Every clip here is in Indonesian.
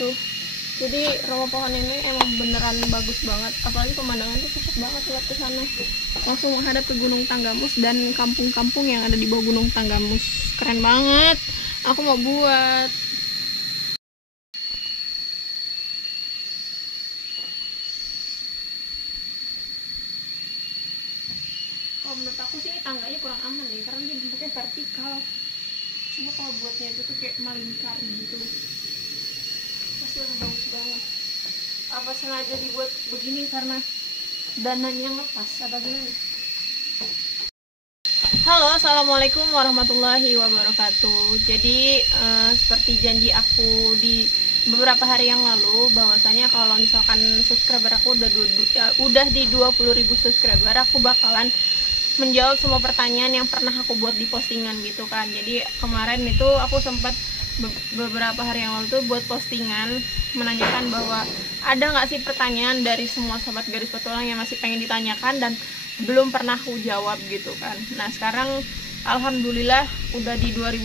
gitu. Jadi rumah pohon ini emang beneran bagus banget, apalagi pemandangan tuh cocok banget lihat ke sana. Langsung menghadap ke Gunung Tanggamus dan kampung-kampung yang ada di bawah Gunung Tanggamus. Keren banget. Aku mau buat. Kalau menurut aku sih ini tangganya kurang aman nih, karena dia bentuknya vertikal. Coba kalau buatnya itu tuh kayak melingkar gitu, pasti udah bagus banget. Apa sengaja dibuat begini karena dananya ngepas apa gimana? Halo, assalamualaikum warahmatullahi wabarakatuh. Jadi seperti janji aku di beberapa hari yang lalu, bahwasanya kalau misalkan subscriber aku udah di 20.000 subscriber, aku bakalan menjawab semua pertanyaan yang pernah aku buat di postingan gitu kan. Jadi kemarin itu aku sempat beberapa hari yang lalu tuh buat postingan menanyakan bahwa ada nggak sih pertanyaan dari semua sobat garis petualang yang masih pengen ditanyakan dan belum pernah aku jawab gitu kan. Nah sekarang alhamdulillah udah di 20.000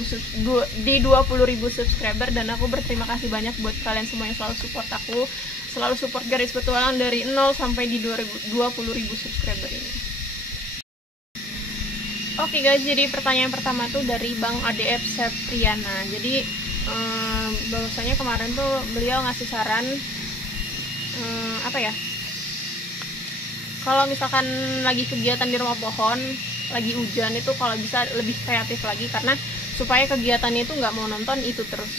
subscriber, dan aku berterima kasih banyak buat kalian semua yang selalu support aku, selalu support garis petualang dari 0 sampai di 20.000 subscriber ini. Oke guys, jadi pertanyaan pertama tuh dari Bang ADF Septriana. Jadi bahwasanya kemarin tuh beliau ngasih saran apa ya, kalau misalkan lagi kegiatan di rumah pohon, lagi hujan itu kalau bisa lebih kreatif lagi, karena supaya kegiatannya itu nggak mau nonton itu terus.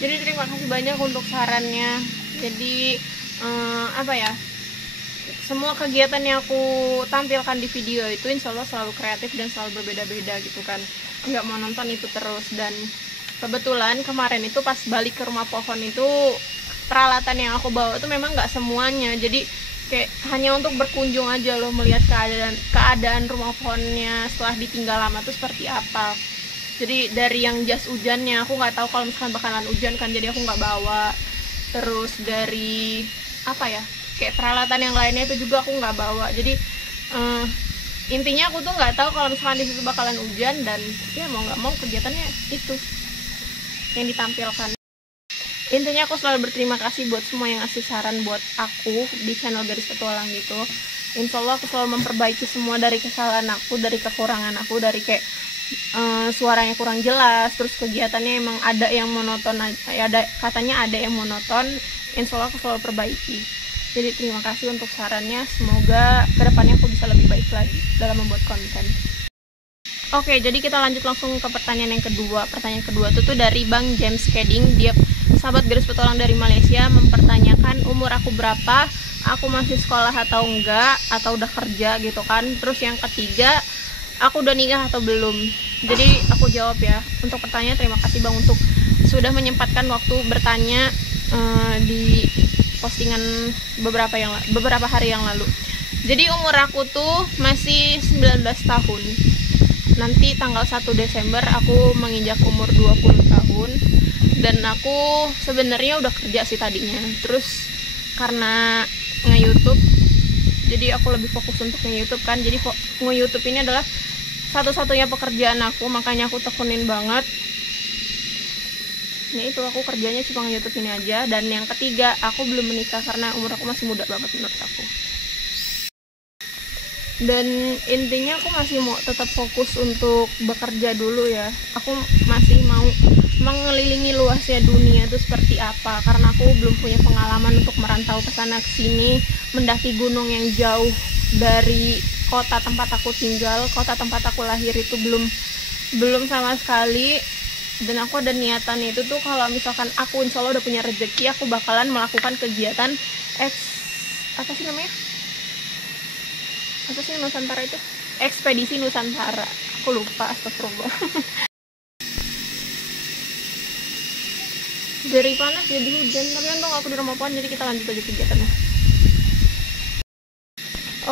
Jadi terima kasih banyak untuk sarannya. Jadi apa ya, semua kegiatan yang aku tampilkan di video itu insya Allah selalu kreatif dan selalu berbeda-beda gitu kan, nggak mau nonton itu terus. Dan kebetulan kemarin itu pas balik ke rumah pohon itu, peralatan yang aku bawa itu memang nggak semuanya, jadi kayak hanya untuk berkunjung aja loh, melihat keadaan rumah pohonnya setelah ditinggal lama tuh seperti apa. Jadi dari yang jas hujannya, aku nggak tahu kalau misalkan bakalan hujan kan, jadi aku nggak bawa. Terus dari apa ya, kayak peralatan yang lainnya itu juga aku nggak bawa. Jadi intinya aku tuh nggak tahu kalau misalkan di situ bakalan hujan, dan ya mau nggak mau kegiatannya itu yang ditampilkan. Intinya aku selalu berterima kasih buat semua yang ngasih saran buat aku di channel Garis Petualang gitu. Insya Allah aku selalu memperbaiki semua dari kesalahan aku, dari kekurangan aku, dari kayak suaranya kurang jelas, terus kegiatannya emang ada yang monoton, katanya ada yang monoton. Insya Allah aku selalu perbaiki. Jadi terima kasih untuk sarannya, semoga kedepannya aku bisa lebih baik lagi dalam membuat konten. Oke, jadi kita lanjut langsung ke pertanyaan yang kedua. Pertanyaan kedua itu tuh dari Bang James Keding. Dia sahabat garis petualang dari Malaysia, mempertanyakan umur aku berapa, aku masih sekolah atau enggak, atau udah kerja gitu kan. Terus yang ketiga, aku udah nikah atau belum. Jadi aku jawab ya. Untuk pertanyaan, terima kasih Bang untuk sudah menyempatkan waktu bertanya di postingan beberapa hari yang lalu. Jadi umur aku tuh masih 19 tahun. Nanti tanggal 1 Desember aku menginjak umur 20 tahun. Dan aku sebenarnya udah kerja sih tadinya. Terus karena nge-YouTube, jadi aku lebih fokus untuk nge-YouTube kan. Jadi nge-YouTube ini adalah satu-satunya pekerjaan aku, makanya aku tekunin banget. Ini itu aku kerjanya cuma nge-YouTube ini aja. Dan yang ketiga, aku belum menikah karena umur aku masih muda banget menurut aku. Dan intinya aku masih mau tetap fokus untuk bekerja dulu ya. Aku masih mau mengelilingi luasnya dunia itu seperti apa, karena aku belum punya pengalaman untuk merantau ke sana ke sini, mendaki gunung yang jauh dari kota tempat aku tinggal, kota tempat aku lahir itu belum sama sekali. Dan aku ada niatan itu tuh, kalau misalkan aku insya Allah udah punya rezeki, aku bakalan melakukan kegiatan Nusantara itu, ekspedisi Nusantara. Aku lupa, astagfirullah. Dari panas jadi hujan, tapi untung aku di rumah pohon, jadi kita lanjut aja kegiatannya.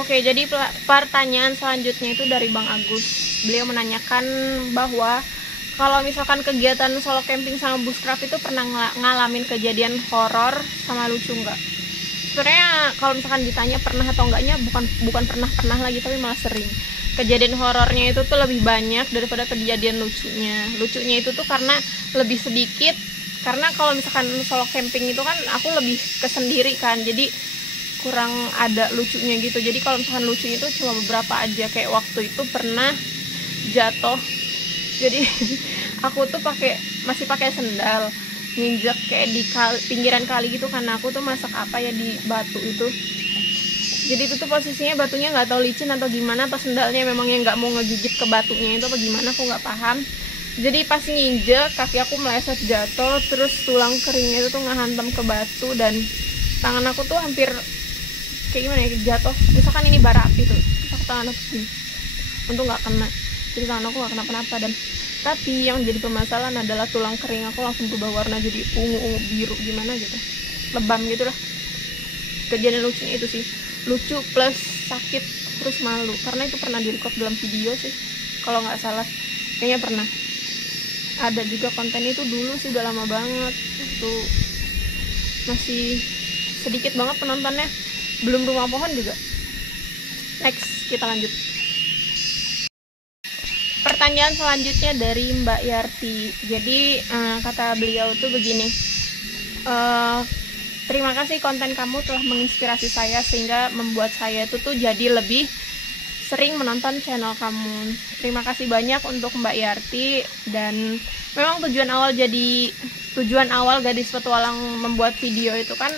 Oke, jadi pertanyaan selanjutnya itu dari Bang Agus. Beliau menanyakan bahwa kalau misalkan kegiatan solo camping sama bushcraft itu pernah ngalamin kejadian horor sama lucu nggak? Sebenarnya kalau misalkan ditanya pernah atau enggaknya, bukan pernah lagi, tapi malah sering. Kejadian horornya itu tuh lebih banyak daripada kejadian lucunya. Lucunya itu tuh karena lebih sedikit, karena kalau misalkan solo camping itu kan aku lebih ke sendiri kan, jadi kurang ada lucunya gitu. Jadi kalau misalkan lucunya itu cuma beberapa aja, kayak waktu itu pernah jatuh, jadi aku tuh masih pakai sendal, nginjek kayak di pinggiran kali gitu, karena aku tuh masak apa ya di batu itu. Jadi itu tuh posisinya batunya nggak tahu licin atau gimana, atau sendalnya memang yang nggak mau ngegigit ke batunya itu apa gimana, aku nggak paham. Jadi pas nginjek kaki aku meleset jatuh, terus tulang keringnya itu tuh ngehantam ke batu, dan tangan aku tuh hampir kayak gimana ya, jatuh. Misalkan ini bara api tuh, tangan aku gini. Untung nggak kena, jadi tangan aku nggak kenapa-napa. Dan tapi yang jadi permasalahan adalah tulang kering aku langsung berubah warna jadi ungu-ungu biru gimana gitu, lebam gitu lah. Kejadian lucunya itu sih, lucu plus sakit terus malu, karena itu pernah direkod dalam video sih kalau nggak salah, kayaknya pernah ada juga konten itu dulu sih, udah lama banget, itu masih sedikit banget penontonnya, belum Rumah Pohon juga. Next, kita lanjut. Pertanyaan selanjutnya dari Mbak Yarti. Jadi kata beliau tuh begini, terima kasih konten kamu telah menginspirasi saya sehingga membuat saya itu tuh jadi lebih sering menonton channel kamu. Terima kasih banyak untuk Mbak Yarti. Dan memang tujuan awal Gadis Petualang membuat video itu kan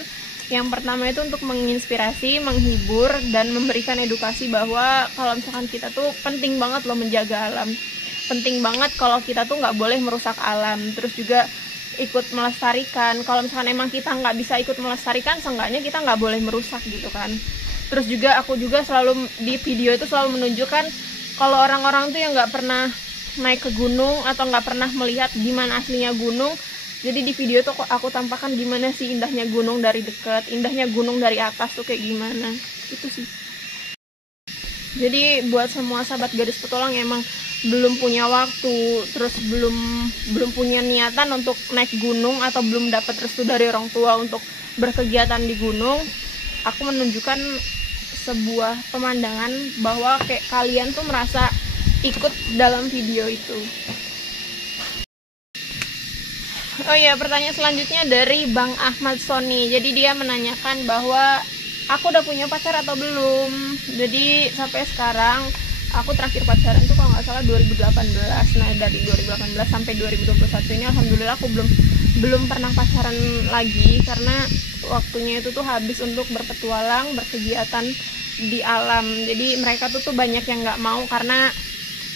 yang pertama itu untuk menginspirasi, menghibur, dan memberikan edukasi bahwa kalau misalkan kita tuh penting banget loh menjaga alam, penting banget kalau kita tuh nggak boleh merusak alam, terus juga ikut melestarikan. Kalau misalkan emang kita nggak bisa ikut melestarikan, seenggaknya kita nggak boleh merusak gitu kan. Terus juga aku juga selalu di video itu selalu menunjukkan kalau orang-orang tuh yang nggak pernah naik ke gunung atau nggak pernah melihat gimana aslinya gunung, jadi di video tuh aku tampakkan gimana sih indahnya gunung dari dekat, indahnya gunung dari atas tuh kayak gimana, itu sih. Jadi buat semua sahabat Gadis Petualang yang emang belum punya waktu, terus belum punya niatan untuk naik gunung, atau belum dapat restu dari orang tua untuk berkegiatan di gunung, aku menunjukkan sebuah pemandangan bahwa kayak kalian tuh merasa ikut dalam video itu. Oh iya, pertanyaan selanjutnya dari Bang Ahmad Sony. Jadi dia menanyakan bahwa aku udah punya pacar atau belum. Jadi sampai sekarang aku terakhir pacaran tuh kalau nggak salah 2018. Nah dari 2018 sampai 2021 ini alhamdulillah aku belum pernah pacaran lagi, karena waktunya itu tuh habis untuk berpetualang, berkegiatan di alam. Jadi mereka tuh banyak yang nggak mau, karena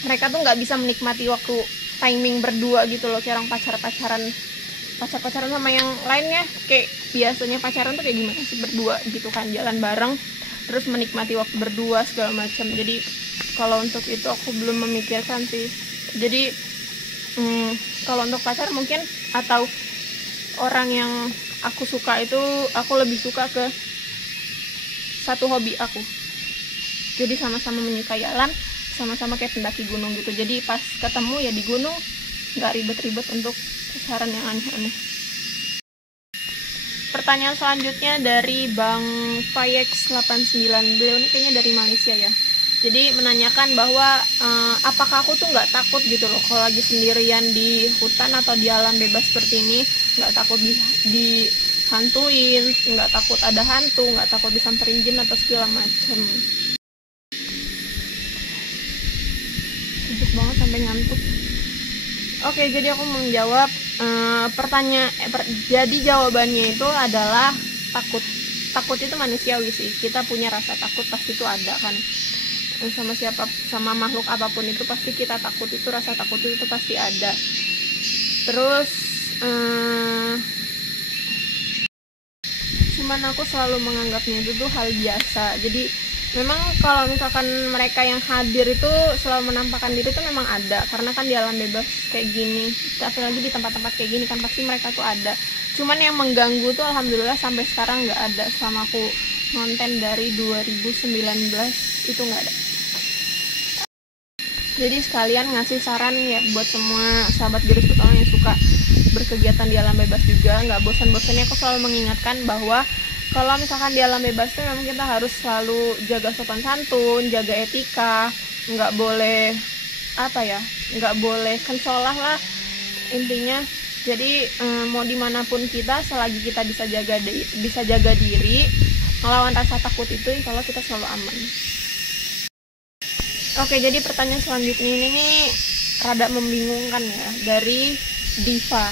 mereka tuh nggak bisa menikmati waktu timing berdua gitu loh, kayak orang pacaran sama yang lainnya. Kayak biasanya pacaran tuh kayak gimana sih, berdua gitu kan, jalan bareng terus menikmati waktu berdua segala macam. Jadi kalau untuk itu aku belum memikirkan sih. Jadi kalau untuk pacar mungkin, atau orang yang aku suka itu, aku lebih suka ke satu hobi aku. Jadi sama-sama menyukai alam, sama-sama kayak pendaki gunung gitu. Jadi pas ketemu ya di gunung, nggak ribet-ribet untuk saran yang aneh-aneh. Pertanyaan selanjutnya dari Bang Fayex89. Beliau ini kayaknya dari Malaysia ya. Jadi menanyakan bahwa apakah aku tuh nggak takut gitu loh kalau lagi sendirian di hutan atau di alam bebas seperti ini, nggak takut dihantuin, nggak takut ada hantu, nggak takut disamperin jin atau segala macem. Sejuk banget sampai ngantuk. Oke, jadi aku menjawab jadi jawabannya itu adalah takut. Takut itu manusiawi sih, kita punya rasa takut, pasti itu ada kan. Sama makhluk apapun itu pasti kita takut, itu rasa takut itu pasti ada. Terus cuman aku selalu menganggapnya itu tuh hal biasa. Jadi memang kalau misalkan mereka yang hadir itu selalu menampakkan diri itu memang ada, karena kan di alam bebas kayak gini, apalagi di tempat-tempat kayak gini kan pasti mereka tuh ada. Cuman yang mengganggu tuh alhamdulillah sampai sekarang nggak ada. Selama aku konten dari 2019 itu nggak ada. Jadi sekalian ngasih saran ya buat semua sahabat Gadis Petualang yang suka berkegiatan di alam bebas juga, nggak bosan-bosannya aku selalu mengingatkan bahwa kalau misalkan di alam bebas itu memang kita harus selalu jaga sopan santun, jaga etika, nggak boleh nggak boleh kencolah lah. Intinya Jadi mau dimanapun kita, selagi kita bisa jaga diri, melawan rasa takut itu, insya Allah kita selalu aman. Oke, jadi pertanyaan selanjutnya ini rada membingungkan ya, dari Diva.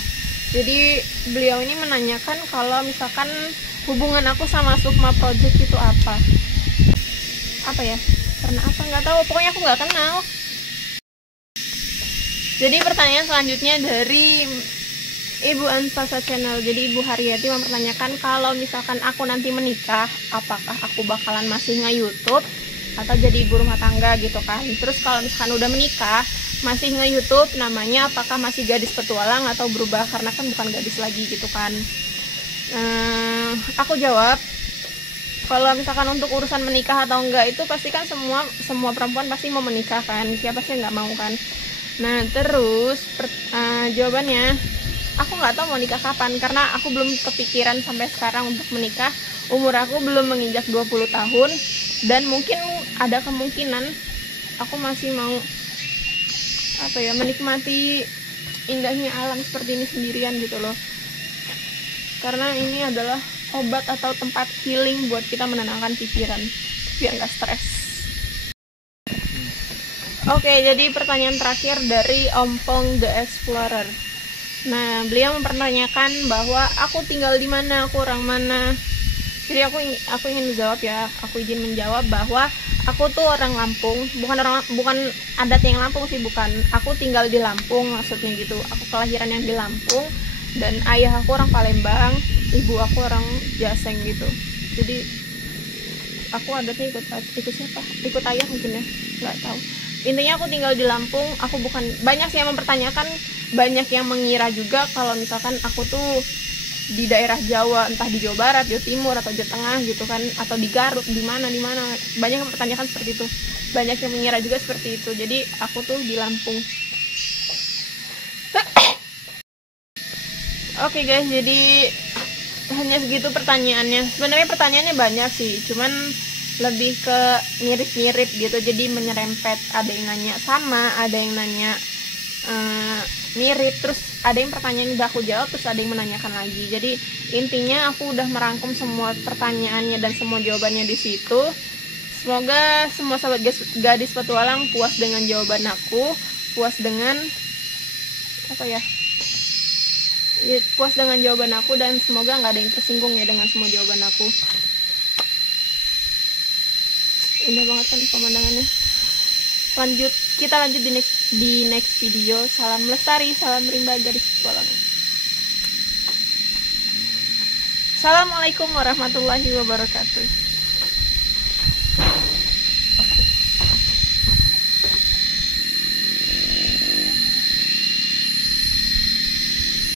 Jadi beliau ini menanyakan kalau misalkan hubungan aku sama Sukma Project itu apa ya, karena apa nggak tahu, pokoknya aku nggak kenal. Jadi pertanyaan selanjutnya dari Ibu Anfasa Channel. Jadi Ibu Haryati mempertanyakan kalau misalkan aku nanti menikah, apakah aku bakalan masih nge-YouTube atau jadi ibu rumah tangga gitu kan. Terus kalau misalkan udah menikah masih nge-YouTube, namanya apakah masih gadis petualang atau berubah karena kan bukan gadis lagi gitu kan. Aku jawab, kalau misalkan untuk urusan menikah atau enggak itu pasti kan semua perempuan pasti mau menikah kan, siapa sih nggak mau kan. Nah terus jawabannya, aku nggak tahu mau nikah kapan karena aku belum kepikiran sampai sekarang untuk menikah. Umur aku belum menginjak 20 tahun dan mungkin ada kemungkinan aku masih mau menikmati indahnya alam seperti ini sendirian gitu loh. Karena ini adalah obat atau tempat healing buat kita menenangkan pikiran biar nggak stres. Oke, jadi pertanyaan terakhir dari Ompong The Explorer. Nah, beliau mempertanyakan bahwa aku tinggal di mana, aku orang mana. Jadi aku ingin menjawab ya, aku izin menjawab bahwa aku tuh orang Lampung, bukan adat yang Lampung sih, bukan. Aku tinggal di Lampung maksudnya gitu. Aku kelahiran yang di Lampung dan ayah aku orang Palembang, ibu aku orang Jaseng gitu. Jadi aku adatnya ikut siapa? Ikut ayah mungkin ya, nggak tahu. Intinya aku tinggal di Lampung. Aku bukan, banyak sih yang mempertanyakan, banyak yang mengira juga kalau misalkan aku tuh di daerah Jawa, entah di Jawa Barat, Jawa Timur atau Jawa Tengah gitu kan, atau di Garut, di mana. Banyak yang mempertanyakan seperti itu. Banyak yang mengira juga seperti itu. Jadi aku tuh di Lampung. Oke guys, jadi hanya segitu pertanyaannya. Sebenarnya pertanyaannya banyak sih, cuman lebih ke mirip-mirip gitu, jadi menyerempet. Ada yang nanya sama, ada yang nanya mirip, terus ada yang pertanyaan udah aku jawab, terus ada yang menanyakan lagi. Jadi intinya aku udah merangkum semua pertanyaannya dan semua jawabannya di situ. Semoga semua sahabat gadis petualang puas dengan jawaban aku, puas dengan puas dengan jawaban aku, dan semoga nggak ada yang tersinggung ya dengan semua jawaban aku. Indah banget kan pemandangannya. Kita lanjut di next video. Salam lestari, salam rimba gadis petualang. Assalamualaikum warahmatullahi wabarakatuh.